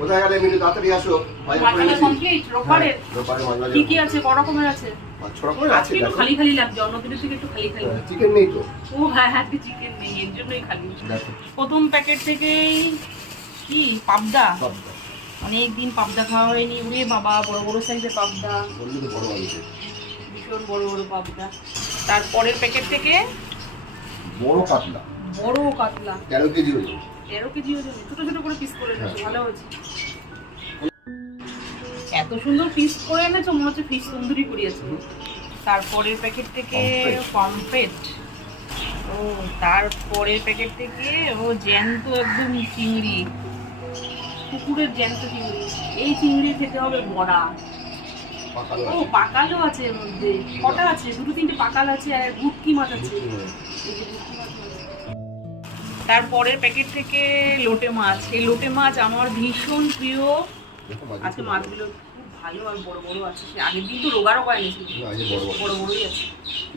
কোথায় গেলে মিনু তাড়াতাড়ি আসো। মাছটা কমপ্লিট রোববারের। রোববারে মাছ ভাজা। কি আছে বড় রকমের আছে? ছ রকমের আছে। আজকে একটু খালি খালি লাগছে, অন্যদিনের থেকে একটু খালি খালি। চিকেন নেই তো? ও হ্যাঁ আজকে চিকেন নেই, এর জন্যই খালি। দেখো প্রথম প্যাকেট থেকেই কি পাবদা, অনেকদিন পাবদা খাওয়া হয়নি। উড়ে বাবা বড় বড় সাইজের পাবদা, বললি তো বড় আছে, ভীষণ বড় বড় পাবদা। তারপরের প্যাকেট থেকে বড় কাতলা, বড় কাতলা 13 কেজি ওজন। 13 কেজি ওজন, ছোট ছোট করে পিস করে এনেছো, ভালো হয়েছে। এত সুন্দর পিস করে এনেছো, মনে হচ্ছে ফিশ তন্দুরি করিয়েছো। তারপরের প্যাকেট থেকে পমফ্রেট। ও তারপরের প্যাকেট থেকে ও জ্যান্ত একদম চিংড়ি, পুকুরের জ্যান্ত চিংড়ি। এই চিংড়ি খেতে হবে বড়া। ও পাকালও আছে এর মধ্যে। কটা আছে? দুটো তিনটে পাকাল আছে আর ভুটকি মাছ আছে। এই যে ভুটকি মাছ আছে। তারপরের প্যাকেট থেকে লোটে মাছ। এই লোটে মাছ আমার ভীষণ প্রিয়। আজকে মাছগুলো খুব ভালো আর বড় বড় আছে। সে আগের দিন তো রোগা রোগা এনেছিল, বড় বড়ই আছে।